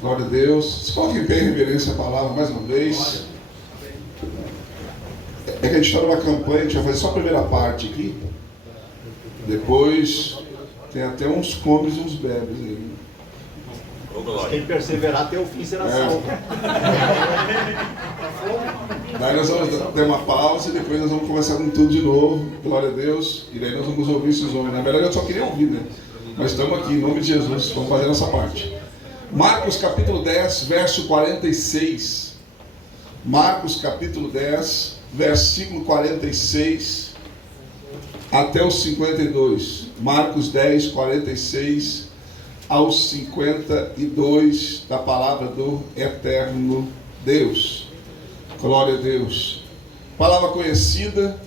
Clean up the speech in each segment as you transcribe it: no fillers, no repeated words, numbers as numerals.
Glória a Deus. Se coloque em pé em reverência à palavra mais uma vez. É que a gente está numa campanha, a gente vai fazer só a primeira parte aqui. Depois tem até uns comes e uns bebes aí. Quem perseverar até o fim será salvo. Daí nós vamos ter uma pausa e depois nós vamos começar com tudo de novo. Glória a Deus. E daí nós vamos ouvir esses homens. Na verdade eu só queria ouvir, né? Mas estamos aqui, em nome de Jesus, vamos fazer essa parte. Marcos capítulo 10, verso 46. Marcos capítulo 10, versículo 46 até os 52. Marcos 10, 46 aos 52 da palavra do eterno Deus. Glória a Deus. Palavra conhecida.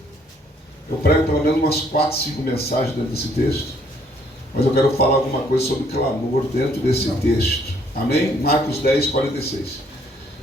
Eu prego pelo menos umas 4, 5 mensagens dentro desse texto. Mas eu quero falar alguma coisa sobre clamor dentro desse texto. Amém? Marcos 10, 46.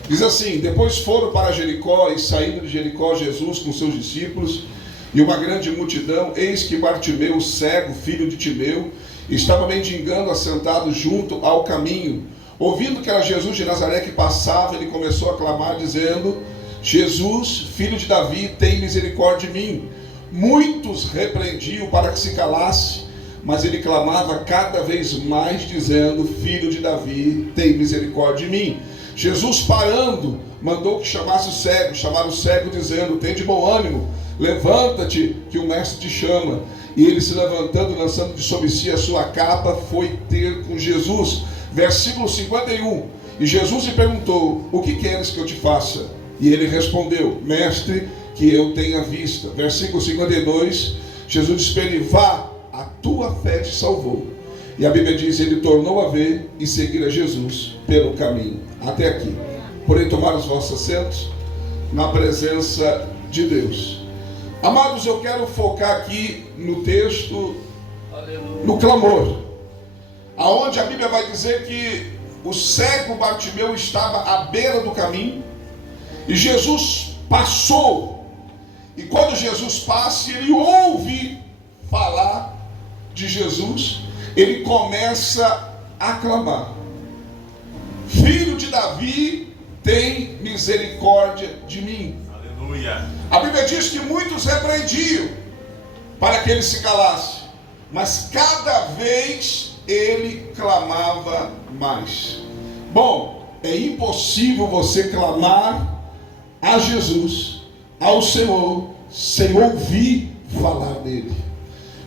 Diz assim: depois foram para Jericó, e saindo de Jericó, Jesus com seus discípulos e uma grande multidão, eis que Bartimeu, o cego, filho de Timeu, estava mendigando assentado junto ao caminho. Ouvindo que era Jesus de Nazaré que passava, ele começou a clamar, dizendo: Jesus, filho de Davi, tem misericórdia de mim. Muitos repreendiam para que se calasse, mas ele clamava cada vez mais, dizendo: Filho de Davi, tem misericórdia de mim. Jesus, parando, mandou que chamasse o cego. Chamaram o cego, dizendo: Tem de bom ânimo, levanta-te, que o mestre te chama. E ele, se levantando, lançando de sobre si a sua capa, foi ter com Jesus. Versículo 51. E Jesus lhe perguntou: O que queres que eu te faça? E ele respondeu: Mestre, que eu tenha vista. Versículo 52. Jesus disse para ele: Vá, a tua fé te salvou. E a Bíblia diz: ele tornou a ver e seguir a Jesus pelo caminho. Até aqui. Porém, tomar os vossos assentos na presença de Deus. Amados, eu quero focar aqui no texto, no clamor, aonde a Bíblia vai dizer que o cego Bartimeu estava à beira do caminho e Jesus passou. E quando Jesus passa, ele ouve falar de Jesus, ele começa a clamar: Filho de Davi, tem misericórdia de mim. Aleluia. A Bíblia diz que muitos repreendiam para que ele se calasse, mas cada vez ele clamava mais. Bom, é impossível você clamar a Jesus, ao Senhor, sem ouvir falar dele.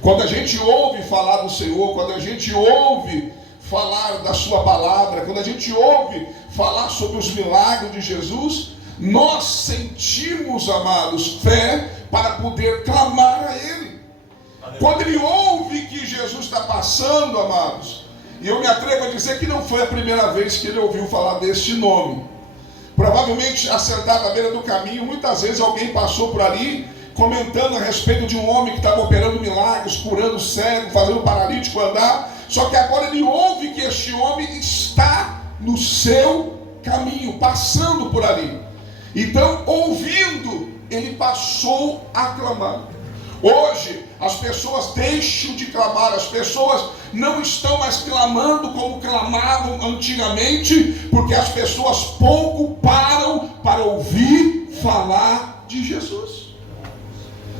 Quando a gente ouve falar do Senhor, quando a gente ouve falar da sua palavra, quando a gente ouve falar sobre os milagres de Jesus, nós sentimos, amados, fé para poder clamar a Ele. Quando ele ouve que Jesus está passando, amados, e eu me atrevo a dizer que não foi a primeira vez que ele ouviu falar deste nome. Provavelmente, assentado à beira do caminho, muitas vezes alguém passou por ali comentando a respeito de um homem que estava operando milagres, curando cego, fazendo o paralítico andar. Só que agora ele ouve que este homem está no seu caminho, passando por ali. Então, ouvindo, ele passou a clamar. Hoje, as pessoas deixam de clamar, as pessoas não estão mais clamando como clamavam antigamente, porque as pessoas pouco param para ouvir falar de Jesus.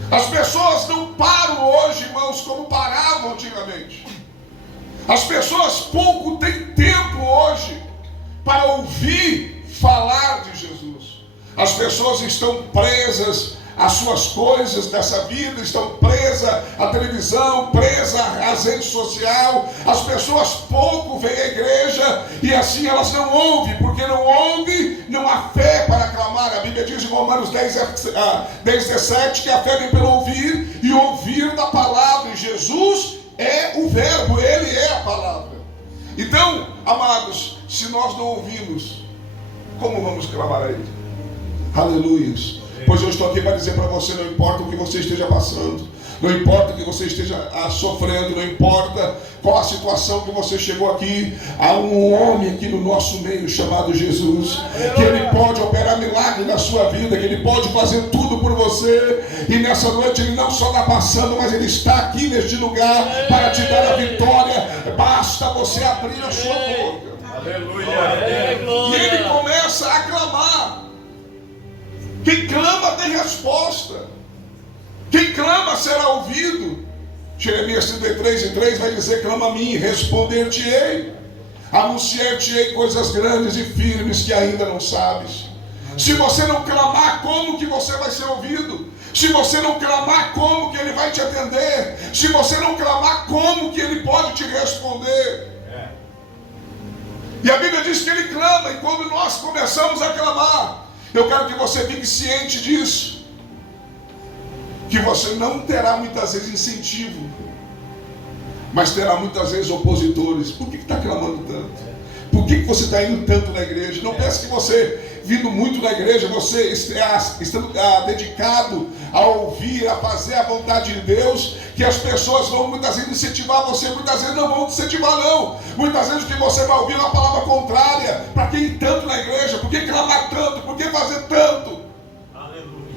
As pessoas não param hoje, irmãos, como paravam antigamente. As pessoas pouco têm tempo hoje para ouvir falar de Jesus. As pessoas estão presas às suas coisas dessa vida, estão presas à televisão, presas às redes sociais. As pessoas pouco vêm à igreja e assim elas não ouvem, porque não ouvem, não há fé para clamar. A Bíblia diz em Romanos 10, 17 que a fé vem pelo ouvir e ouvir da palavra. E Jesus é o verbo, ele é a palavra. Então, amados, se nós não ouvimos, como vamos clamar a ele? Aleluia. Pois eu estou aqui para dizer para você: não importa o que você esteja passando, não importa o que você esteja sofrendo, não importa qual a situação que você chegou aqui, há um homem aqui no nosso meio chamado Jesus, que ele pode operar milagre na sua vida, que ele pode fazer tudo por você. E nessa noite ele não só está passando, mas ele está aqui neste lugar para te dar a vitória. Basta você abrir a sua boca. Aleluia. Quem clama tem resposta. Quem clama será ouvido. Jeremias 33:3 vai dizer: clama a mim, responder-te-ei, anunciar-te-ei coisas grandes e firmes que ainda não sabes. Se você não clamar, como que você vai ser ouvido? Se você não clamar, como que Ele vai te atender? Se você não clamar, como que Ele pode te responder? E a Bíblia diz que Ele clama, e quando nós começamos a clamar, eu quero que você fique ciente disso, que você não terá muitas vezes incentivo, mas terá muitas vezes opositores. Por que está clamando tanto? Por que você está indo tanto na igreja? Não pense que você, vindo muito na igreja, você está dedicado a ouvir, a fazer a vontade de Deus, que as pessoas vão muitas vezes incentivar você, muitas vezes não vão incentivar não. Muitas vezes o que você vai ouvir é uma palavra contrária. Para que ir tanto na igreja? Por que clamar tanto? Por que fazer tanto? Aleluia.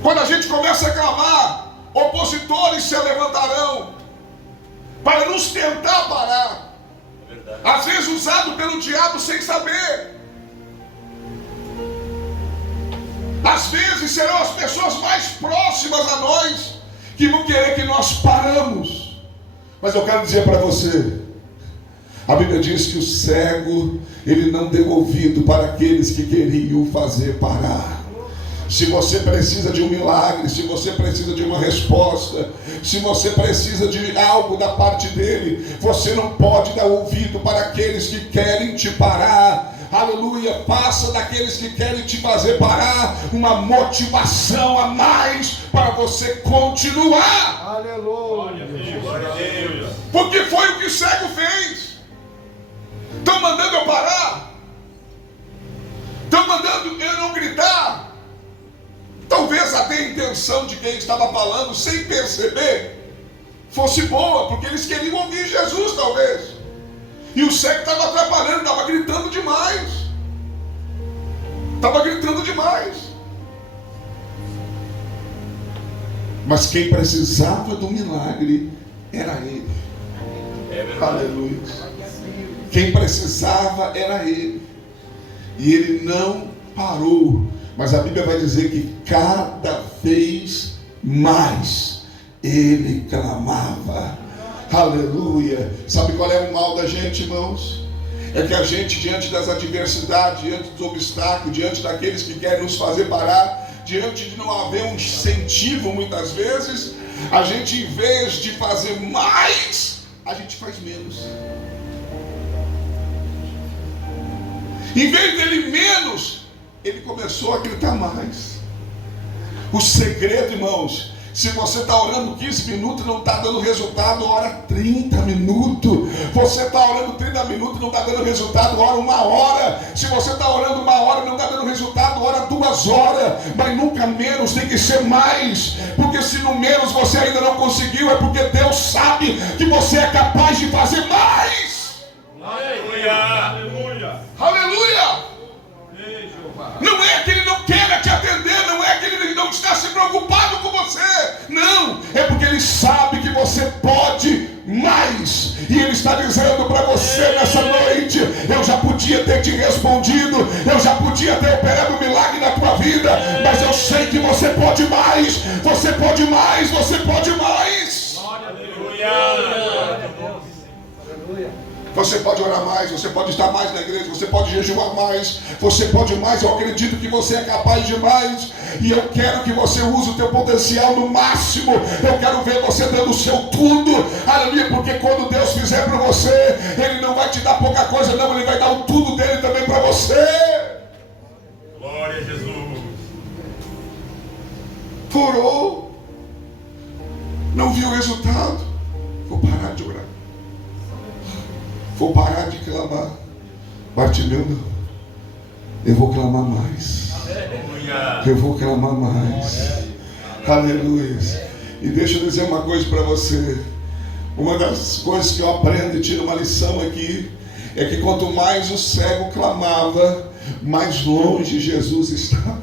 Quando a gente começa a clamar, opositores se levantarão para nos tentar parar. Às vezes usado pelo diabo sem saber. Às vezes serão as pessoas mais próximas a nós que vão querer que nós paramos. Mas eu quero dizer para você, a Bíblia diz que o cego, ele não deu ouvido para aqueles que queriam fazer parar. Se você precisa de um milagre, se você precisa de uma resposta, se você precisa de algo da parte dele, você não pode dar ouvido para aqueles que querem te parar. Aleluia. Faça daqueles que querem te fazer parar uma motivação a mais para você continuar. Aleluia. Glória a Deus. Porque foi o que o cego fez. Estão mandando eu parar? Estão mandando eu não gritar? Talvez até a intenção de quem estava falando, sem perceber, fosse boa, porque eles queriam ouvir Jesus, talvez. E o cego estava atrapalhando, estava gritando demais. Estava gritando demais. Mas quem precisava do milagre era ele. Aleluia. Quem precisava era ele. E ele não parou. Mas a Bíblia vai dizer que cada vez mais ele clamava. Aleluia. Sabe qual é o mal da gente, irmãos? É que a gente, diante das adversidades, diante dos obstáculos, diante daqueles que querem nos fazer parar, diante de não haver um incentivo muitas vezes, a gente, em vez de fazer mais, a gente faz menos. Em vez dele menos, ele começou a gritar mais. O segredo, irmãos, se você está orando 15 minutos e não está dando resultado, ora 30 minutos. Você está orando 30 minutos e não está dando resultado, ora 1 hora. Se você está orando 1 hora e não está dando resultado, ora 2 horas. Mas nunca menos, tem que ser mais. Porque se no menos você ainda não conseguiu, é porque Deus sabe que você é capaz de fazer mais. Aleluia. Aleluia. Aleluia. Não é que ele não queira te atender, não é que ele não está se preocupado com você, não, é porque ele sabe que você pode mais, e ele está dizendo para você nessa noite: eu já podia ter te respondido, eu já podia ter operado um milagre na tua vida, mas eu sei que você pode mais, você pode mais, você pode mais. Aleluia. Você pode orar mais, você pode estar mais na igreja, você pode jejuar mais, você pode mais. Eu acredito que você é capaz de mais, e eu quero que você use o teu potencial no máximo. Eu quero ver você dando o seu tudo, aleluia, porque quando Deus fizer para você, Ele não vai te dar pouca coisa não, Ele vai dar o tudo dele também para você. Glória a Jesus. Orou, não viu o resultado, vou parar de orar. Vou parar de clamar. Bartimeu, não. Eu vou clamar mais. Eu vou clamar mais. Aleluia. E deixa eu dizer uma coisa para você. Uma das coisas que eu aprendo e tiro uma lição aqui é que quanto mais o cego clamava, mais longe Jesus estava.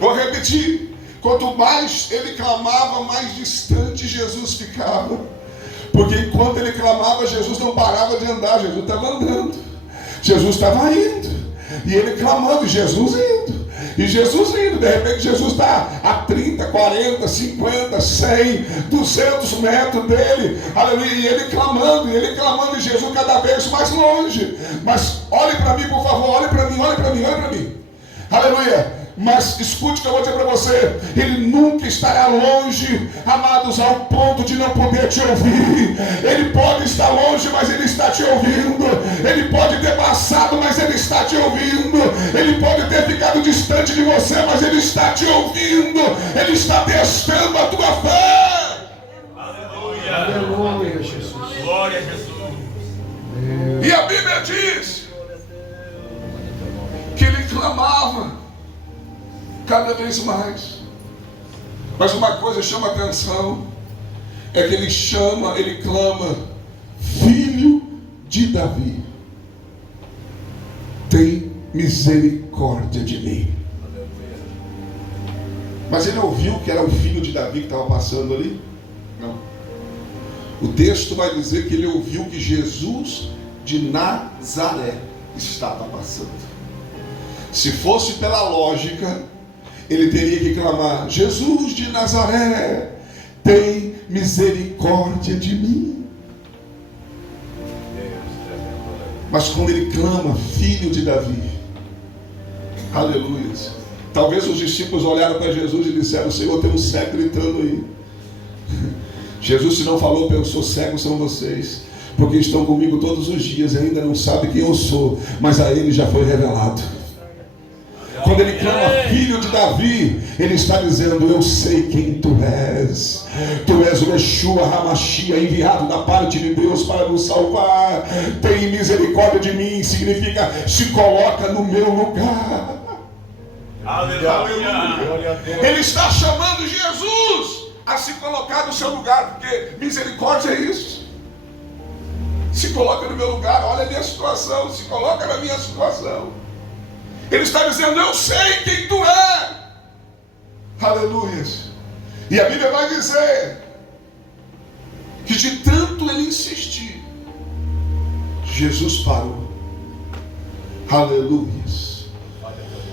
Vou repetir. Quanto mais ele clamava, mais distante Jesus ficava. Porque enquanto ele clamava, Jesus não parava de andar, Jesus estava andando, Jesus estava indo. E ele clamando, e Jesus indo. E Jesus indo, de repente Jesus está a 30, 40, 50, 100, 200 metros dele, aleluia, e ele clamando, e Jesus cada vez mais longe. Mas olhe para mim, por favor, olhe para mim, aleluia. Mas escute o que eu vou dizer para você: ele nunca estará longe, amados, ao ponto de não poder te ouvir. Ele pode estar longe, mas ele está te ouvindo. Ele pode ter passado, mas ele está te ouvindo. Ele pode ter ficado distante de você, mas ele está te ouvindo. Ele está testando a tua fé. Aleluia, aleluia, Jesus. Glória a Jesus. E a Bíblia diz que ele clamava cada vez mais. Mas uma coisa chama atenção, é que ele clama: Filho de Davi, tem misericórdia de mim. Mas ele ouviu que era o filho de Davi que estava passando ali? Não. O texto vai dizer que ele ouviu que Jesus de Nazaré estava passando. Se fosse pela lógica, ele teria que clamar: Jesus de Nazaré, tem misericórdia de mim. Mas quando ele clama Filho de Davi, aleluia, talvez os discípulos olharam para Jesus e disseram: Senhor, tem um cego gritando aí. Jesus, se não falou, pensou: cegos são vocês, porque estão comigo todos os dias e ainda não sabem quem eu sou, mas a ele já foi revelado. Quando ele clama Filho de Davi, ele está dizendo: eu sei quem tu és. Tu és o Yeshua HaMashiach, enviado da parte de Deus para nos salvar. Tem misericórdia de mim, significa se coloca no meu lugar. Aleluia. Ele está chamando Jesus a se colocar no seu lugar, porque misericórdia é isso. Se coloca no meu lugar, olha a minha situação, se coloca na minha situação. Ele está dizendo: eu sei quem tu é. Aleluia. E a Bíblia vai dizer que de tanto ele insistir, Jesus parou. Aleluia.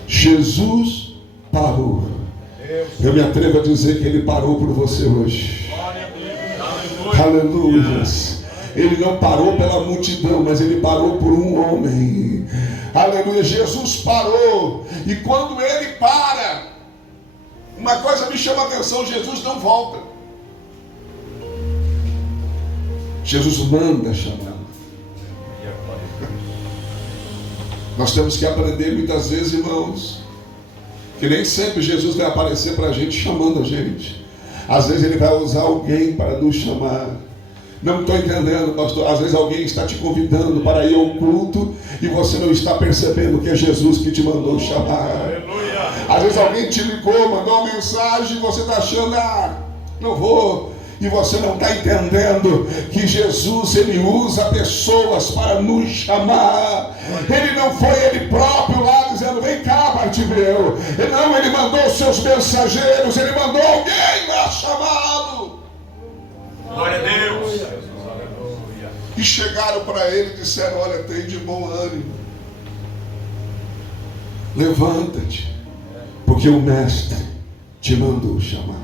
Jesus parou. Eu me atrevo a dizer que ele parou por você hoje. Aleluia. Ele não parou pela multidão, mas ele parou por um homem. Aleluia. Jesus parou. E quando ele para, uma coisa me chama a atenção: Jesus não volta. Jesus manda chamar. Nós temos que aprender muitas vezes, irmãos, que nem sempre Jesus vai aparecer para a gente chamando a gente. Às vezes ele vai usar alguém para nos chamar. Não estou entendendo, pastor. Às vezes alguém está te convidando para ir ao culto e você não está percebendo que é Jesus que te mandou chamar. Aleluia. Às vezes alguém te ligou, mandou uma mensagem e você está achando: não vou. E você não está entendendo que Jesus, ele usa pessoas para nos chamar. Ele não foi ele próprio lá dizendo: vem cá, Bartimeu. Não, ele mandou seus mensageiros, ele mandou alguém lá chamá-lo. Glória a Deus. E chegaram para ele e disseram: olha, tem de bom ânimo, levanta-te, porque o mestre te mandou chamar.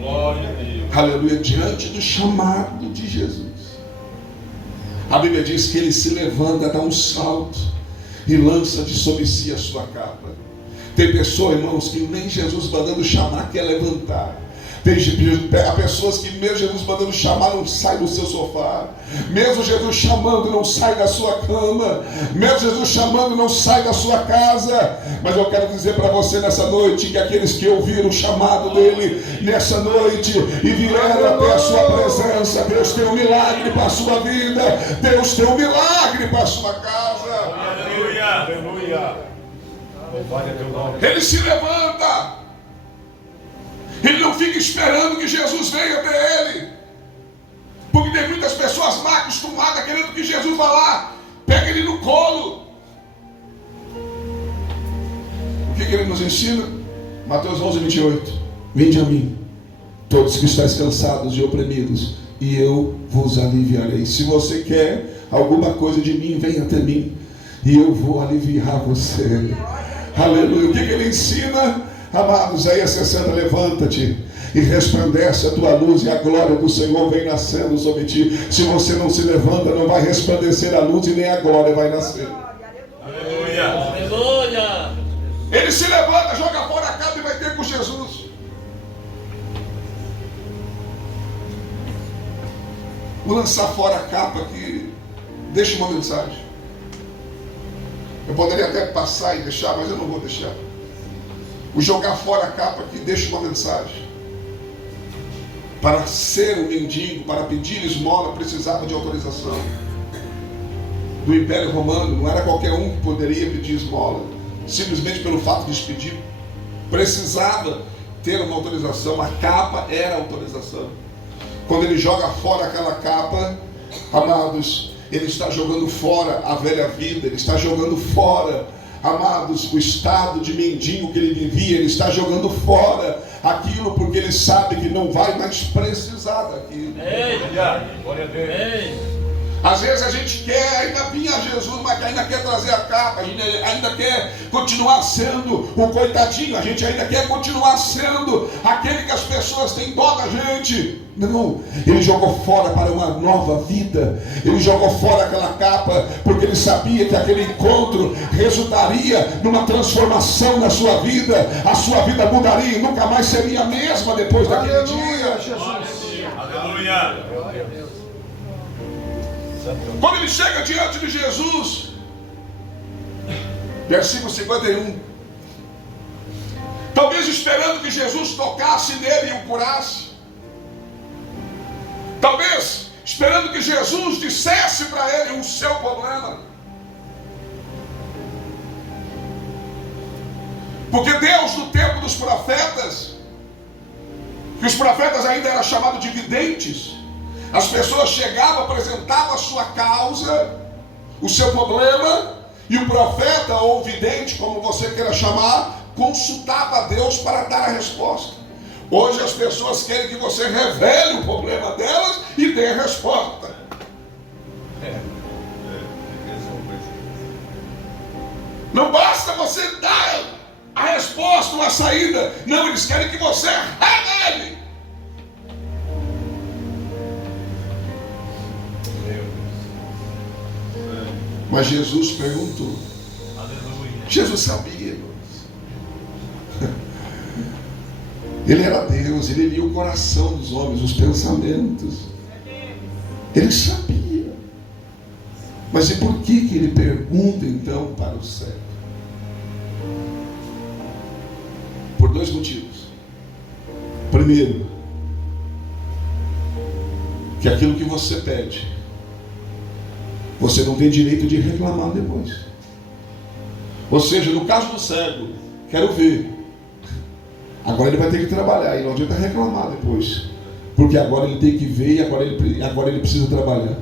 Glória a Deus. Aleluia. Diante do chamado de Jesus, a Bíblia diz que ele se levanta, dá um salto e lança de sobre si a sua capa. Tem pessoas, irmãos, que nem Jesus mandando chamar quer levantar. Há pessoas que mesmo Jesus mandando chamar não sai do seu sofá. Mesmo Jesus chamando não sai da sua cama. Mesmo Jesus chamando não sai da sua casa. Mas eu quero dizer para você nessa noite que aqueles que ouviram o chamado dele nessa noite e vieram até a sua presença, Deus tem um milagre para a sua vida. Deus tem um milagre para a sua casa. Aleluia. Aleluia. Ele se levanta. Ele não fica esperando que Jesus venha até ele. Porque tem muitas pessoas mal acostumadas querendo que Jesus vá lá. Pega ele no colo. O que ele nos ensina? Mateus 11, 28. Vinde a mim, todos que estáis cansados e oprimidos, e eu vos aliviarei. Se você quer alguma coisa de mim, venha até mim. e eu vou aliviar você. Aleluia. O que ele ensina? Amados, aí a 60, levanta-te e resplandece a tua luz, e a glória do Senhor vem nascendo sobre ti. Se você não se levanta, não vai resplandecer a luz, e nem a glória vai nascer. Aleluia. Aleluia. Ele se levanta, joga fora a capa e vai ter com Jesus. O lançar fora a capa aqui deixa uma mensagem. Eu poderia até passar e deixar, mas eu não vou deixar. O jogar fora a capa aqui deixa uma mensagem. Para ser um mendigo, para pedir esmola, precisava de autorização. Do Império Romano, não era qualquer um que poderia pedir esmola. Simplesmente pelo fato de pedir, precisava ter uma autorização. A capa era a autorização. Quando ele joga fora aquela capa, amados, ele está jogando fora a velha vida, ele está jogando fora, amados, o estado de mendigo que ele vivia, ele está jogando fora aquilo porque ele sabe que não vai mais precisar daquilo. Glória a Deus. Às vezes a gente quer ainda vir a Jesus, mas ainda quer trazer a capa, a gente ainda quer continuar sendo o coitadinho, a gente ainda quer continuar sendo aquele que as pessoas têm dó da gente. Não, ele jogou fora para uma nova vida. Ele jogou fora aquela capa porque ele sabia que aquele encontro resultaria numa transformação na sua vida. A sua vida mudaria e nunca mais seria a mesma depois daquele dia. Aleluia. Quando ele chega diante de Jesus, versículo 51, talvez esperando que Jesus tocasse nele e o curasse, talvez esperando que Jesus dissesse para ele o seu problema, porque Deus, no tempo dos profetas, que os profetas ainda eram chamados de videntes, as pessoas chegavam, apresentavam a sua causa, o seu problema, e o profeta ou o vidente, como você queira chamar, consultava a Deus para dar a resposta. Hoje as pessoas querem que você revele o problema delas e dê a resposta. Não basta você dar a resposta ou a saída. Não, eles querem que você revele. Mas Jesus perguntou. Aleluia. Jesus sabia, irmãos. Ele era Deus, ele lia o coração dos homens, os pensamentos. Ele sabia. Mas e por que ele pergunta então para o cego? Por dois motivos. Primeiro, que aquilo que você pede, você não tem direito de reclamar depois. Ou seja, no caso do cego, quero ver. Agora ele vai ter que trabalhar e não adianta reclamar depois. Porque agora ele tem que ver e agora ele precisa trabalhar.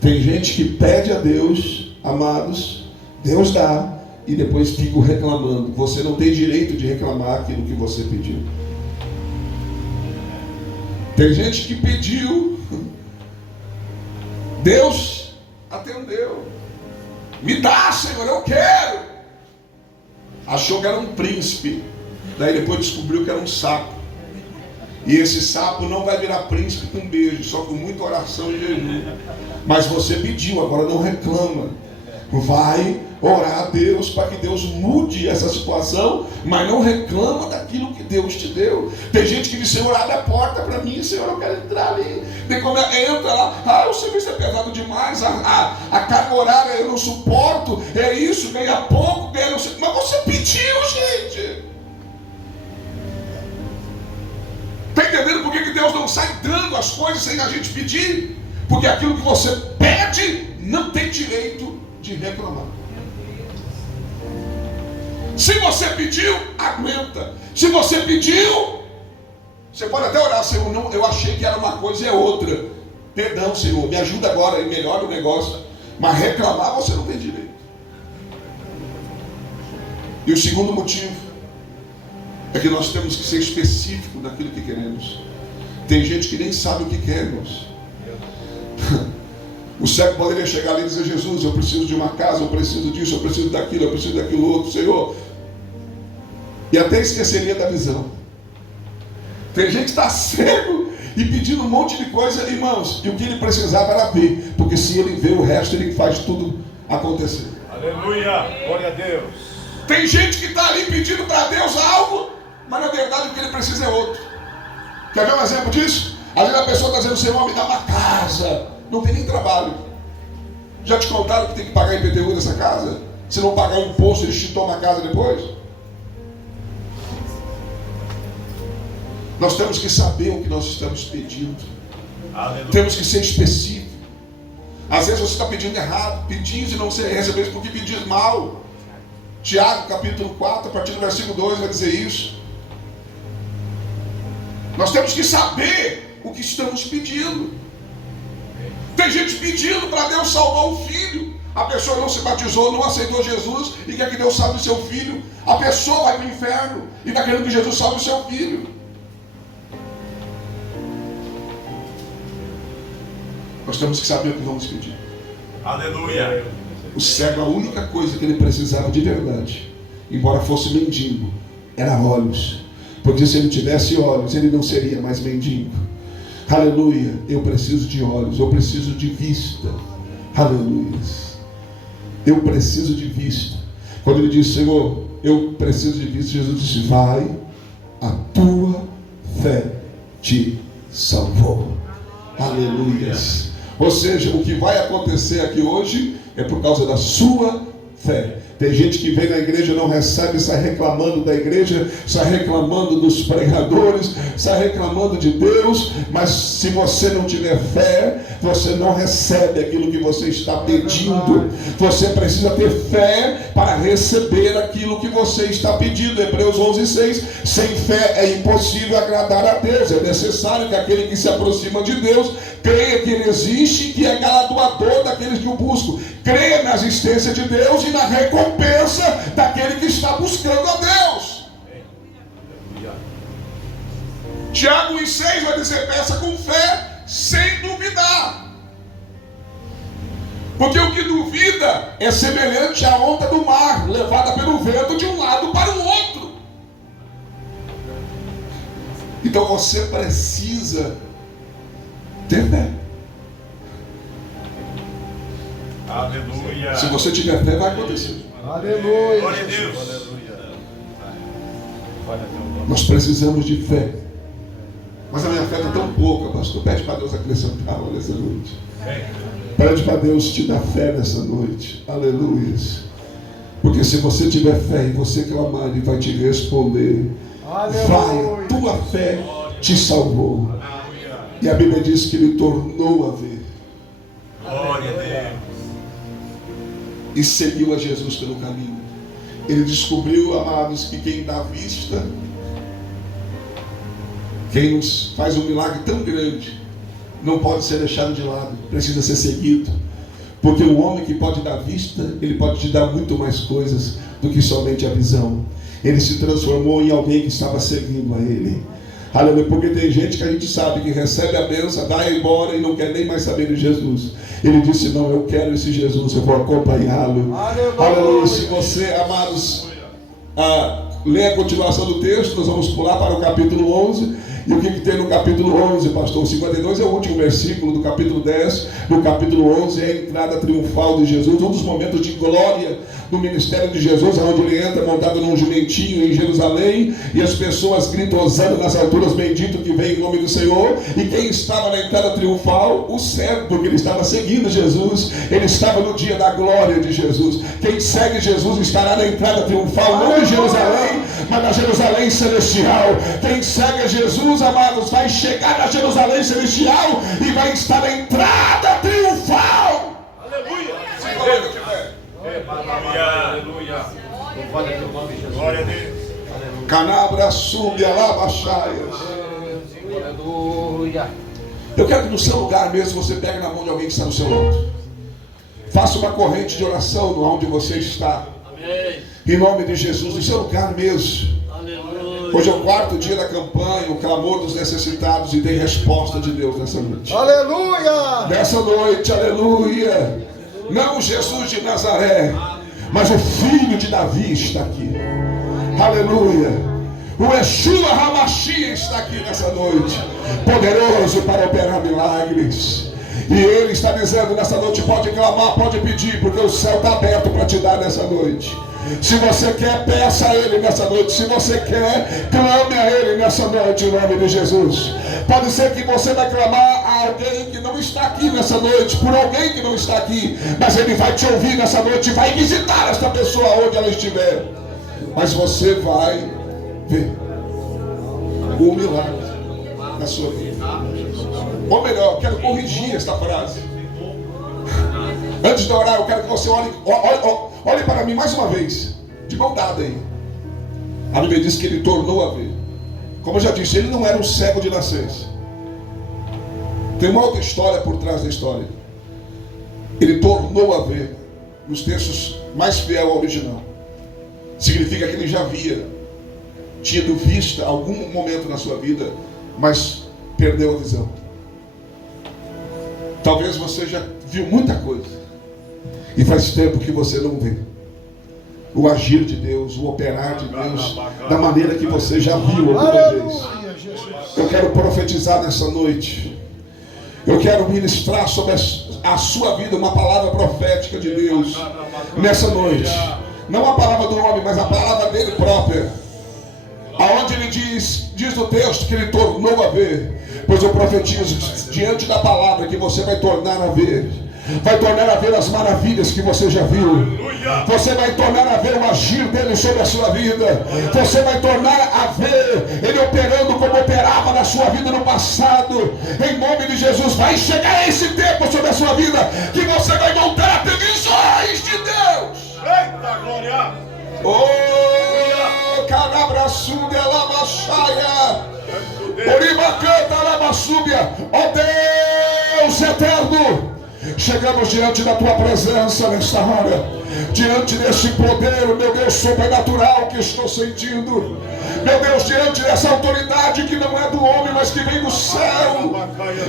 Tem gente que pede a Deus, amados, Deus dá e depois fica reclamando. Você não tem direito de reclamar aquilo que você pediu. Tem gente que pediu, Deus atendeu. Me dá, Senhor, eu quero. Achou que era um príncipe. Daí depois descobriu que era um sapo. E esse sapo não vai virar príncipe com beijo, só com muita oração e jejum. Mas você pediu, agora não reclama. Vai orar a Deus para que Deus mude essa situação, mas não reclama daquilo que Deus te deu. Tem gente que diz, Senhor, abre a porta para mim, Senhor, eu quero entrar ali. Daí quando entra lá, o serviço é pesado demais, a carga horária eu não suporto, é isso, ganha pouco, ganha não sei. Mas você pediu, gente. Está entendendo por que Deus não sai dando as coisas sem a gente pedir? Porque aquilo que você pede não tem direito de reclamar. Se você pediu, aguenta. Se você pediu, você pode até orar, Senhor, não, eu achei que era uma coisa e é outra. Perdão, Senhor, me ajuda agora e melhora o negócio. Mas reclamar você não tem direito. E o segundo motivo é que nós temos que ser específicos naquilo que queremos. Tem gente que nem sabe o que quer, irmãos. O cego poderia chegar ali e dizer: Jesus, eu preciso de uma casa, eu preciso disso, eu preciso daquilo, eu preciso daquilo outro, Senhor. E até esqueceria da visão. Tem gente que está cego e pedindo um monte de coisa, irmãos, e o que ele precisava era ver, porque se ele vê o resto, ele faz tudo acontecer. Aleluia, glória a Deus. Tem gente que está ali pedindo para Deus algo, mas na verdade o que ele precisa é outro. Quer ver um exemplo disso? Às vezes a pessoa está dizendo: Senhor, me dá uma casa, não tem nem trabalho. Já te contaram que tem que pagar IPTU dessa casa? Se não pagar o imposto, eles te tomam a casa depois? Nós temos que saber o que nós estamos pedindo. Aleluia. Temos que ser específicos. Às vezes você está pedindo errado, pedindo e não ser recebido porque pedir mal. Tiago capítulo 4, a partir do versículo 2 vai dizer isso. Nós temos que saber o que estamos pedindo. Tem gente pedindo para Deus salvar o filho. A pessoa não se batizou, não aceitou Jesus e quer que Deus salve o seu filho. A pessoa vai para o inferno e está querendo que Jesus salve o seu filho. Nós temos que saber o que vamos pedir. Aleluia. O cego, a única coisa que ele precisava de verdade, embora fosse mendigo, era olhos. Porque se ele tivesse olhos, ele não seria mais mendigo. Aleluia. Eu preciso de olhos, eu preciso de vista. Aleluia. Eu preciso de vista. Quando ele disse: Senhor, eu preciso de vista, Jesus disse: vai, a tua fé te salvou. Aleluia. Ou seja, o que vai acontecer aqui hoje é por causa da sua fé. Tem gente que vem na igreja, não recebe, sai reclamando da igreja, sai reclamando dos pregadores, sai reclamando de Deus, mas se você não tiver fé, você não recebe aquilo que você está pedindo. Você precisa ter fé para receber aquilo que você está pedindo. Hebreus 11:6. Sem fé é impossível agradar a Deus. É necessário que aquele que se aproxima de Deus creia que Ele existe e que é galardoador daqueles que o buscam. Creia na existência de Deus e na recompensa daquele que está buscando a Deus. Tiago 1:6 vai dizer: peça com fé, sem duvidar. Porque o que duvida é semelhante à onda do mar, levada pelo vento de um lado para o outro. Então você precisa ter fé. Aleluia. Se você tiver fé, vai acontecer. Aleluia. Glória a Deus. Nós precisamos de fé. Mas a minha fé está tão pouca, pastor. Pede para Deus acrescentar nessa noite. Pede para Deus te dar fé nessa noite. Aleluia. Porque se você tiver fé e você clamar, Ele vai te responder. Aleluia. Vai, tua fé te salvou. E a Bíblia diz que Ele tornou a ver. Glória a Deus. E seguiu a Jesus pelo caminho. Ele descobriu, amados, que quem dá vista, quem nos faz um milagre tão grande, não pode ser deixado de lado, precisa ser seguido. Porque o homem que pode dar vista, ele pode te dar muito mais coisas do que somente a visão. Ele se transformou em alguém que estava seguindo a Ele. Aleluia, porque tem gente que a gente sabe que recebe a bênção, vai embora e não quer nem mais saber de Jesus. Ele disse: não, eu quero esse Jesus, eu vou acompanhá-lo. Aleluia. Se você, amados, lê a continuação do texto, nós vamos pular para o capítulo 11. E o que tem no capítulo 11, pastor? O 52 é o último versículo do capítulo 10. No capítulo 11 é a entrada triunfal de Jesus, um dos momentos de glória do ministério de Jesus, onde ele entra montado num jumentinho em Jerusalém, e as pessoas gritam hosana nas alturas: bendito que vem em nome do Senhor. E quem estava na entrada triunfal? O cego, porque ele estava seguindo Jesus, ele estava no dia da glória de Jesus. Quem segue Jesus estará na entrada triunfal, não em Jerusalém, mas na Jerusalém celestial. Quem segue Jesus, amados, vai chegar na Jerusalém celestial e vai estar na entrada triunfal. Aleluia. Se coloca de pé. Aleluia. Glória a Deus. Canabra sube alabachaias. Aleluia. Eu quero que no seu lugar mesmo você pegue na mão de alguém que está no seu lado. Faça uma corrente de oração no onde você está. Amém. Em nome de Jesus, no seu lugar mesmo. Aleluia. Hoje é o 4º dia da campanha, o clamor dos necessitados, e tem resposta de Deus nessa noite. Aleluia! Nessa noite, aleluia. Não Jesus de Nazaré, mas o filho de Davi está aqui. Aleluia. O Yeshua Hamashia está aqui nessa noite, poderoso para operar milagres. E Ele está dizendo nessa noite: pode clamar, pode pedir, porque o céu está aberto para te dar nessa noite. Se você quer, peça a Ele nessa noite. Se você quer, clame a Ele nessa noite, em nome de Jesus. Pode ser que você vai clamar a alguém que não está aqui nessa noite, por alguém que não está aqui, mas Ele vai te ouvir nessa noite e vai visitar esta pessoa onde ela estiver. Mas você vai ver o milagre na sua vida. Ou melhor, eu quero corrigir esta frase. Antes de orar, eu quero que você olhe para mim mais uma vez, de mão dada aí. A Bíblia diz que Ele tornou a ver. Como eu já disse, Ele não era um cego de nascença. Tem uma outra história por trás da história. Ele tornou a ver. Nos textos mais fiel ao original, significa que Ele já havia tido vista algum momento na sua vida, mas perdeu a visão. Talvez você já viu muita coisa e faz tempo que você não vê o agir de Deus, o operar de Deus da maneira que você já viu alguma vez. Eu quero profetizar nessa noite. Eu quero ministrar sobre a sua vida uma palavra profética de Deus nessa noite. Não a palavra do homem, mas a palavra dele própria. Aonde ele diz no texto que Ele tornou a ver. Pois eu profetizo diante da palavra que você vai tornar a ver. Vai tornar a ver as maravilhas que você já viu. Você vai tornar a ver o agir dele sobre a sua vida. Você vai tornar a ver Ele operando como operava na sua vida no passado. Em nome de Jesus, vai chegar esse tempo sobre a sua vida que você vai voltar a ter visões de Deus. Eita glória! Oh, canabraçúbia, lamachaia, oribacanta, lamaçúbia. Oh Deus eterno, chegamos diante da Tua presença nesta hora, diante desse poder, meu Deus, sobrenatural que estou sentindo, meu Deus, diante dessa autoridade que não é do homem, mas que vem do céu.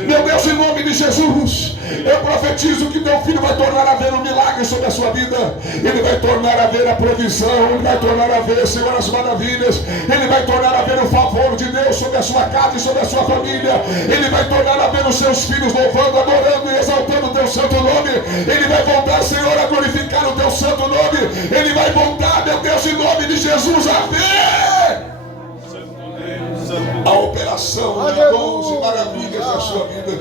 Meu Deus, em nome de Jesus, eu profetizo que Teu Filho vai tornar a ver um milagre sobre a sua vida. Ele vai tornar a ver a provisão, Ele vai tornar a ver, Senhor, as maravilhas. Ele vai tornar a ver o favor de Deus sobre a sua casa e sobre a sua família. Ele vai tornar a ver os seus filhos louvando, adorando e exaltando o Teu santo nome. Ele vai voltar, Senhor, a glorificar o Teu santo nome. Ele vai voltar, meu Deus, em nome de Jesus, a ver a operação de dons e maravilhas na sua vida.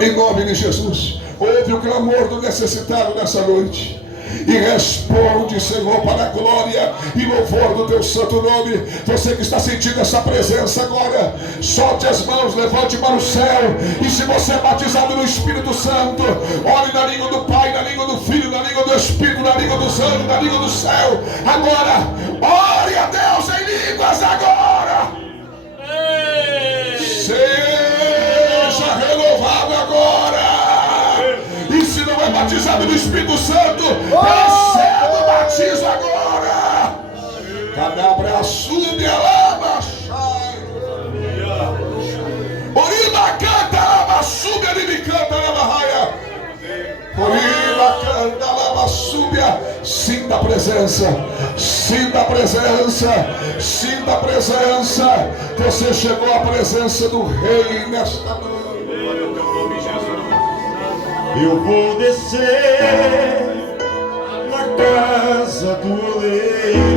Em nome de Jesus, ouve o clamor do necessitado nessa noite e responde, Senhor, para a glória e louvor do Teu santo nome. Você que está sentindo essa presença agora, solte as mãos, levante para o céu. E se você é batizado no Espírito Santo, ore na língua do Pai, na língua do Filho, na língua do Espírito, na língua dos anjos, na língua do céu. Agora, ore a Deus em línguas agora. Seja renovado agora. E se não é batizado no Espírito Santo, receba o batismo agora. Cadabra súbia lama chai. Oriba canta lama súbia, me canta lama raia. Oriba canta lama súbia. Sinta a presença, sinta a presença, sinta a presença. Você chegou à presença do Rei nesta noite. Eu vou descer na casa do oleiro.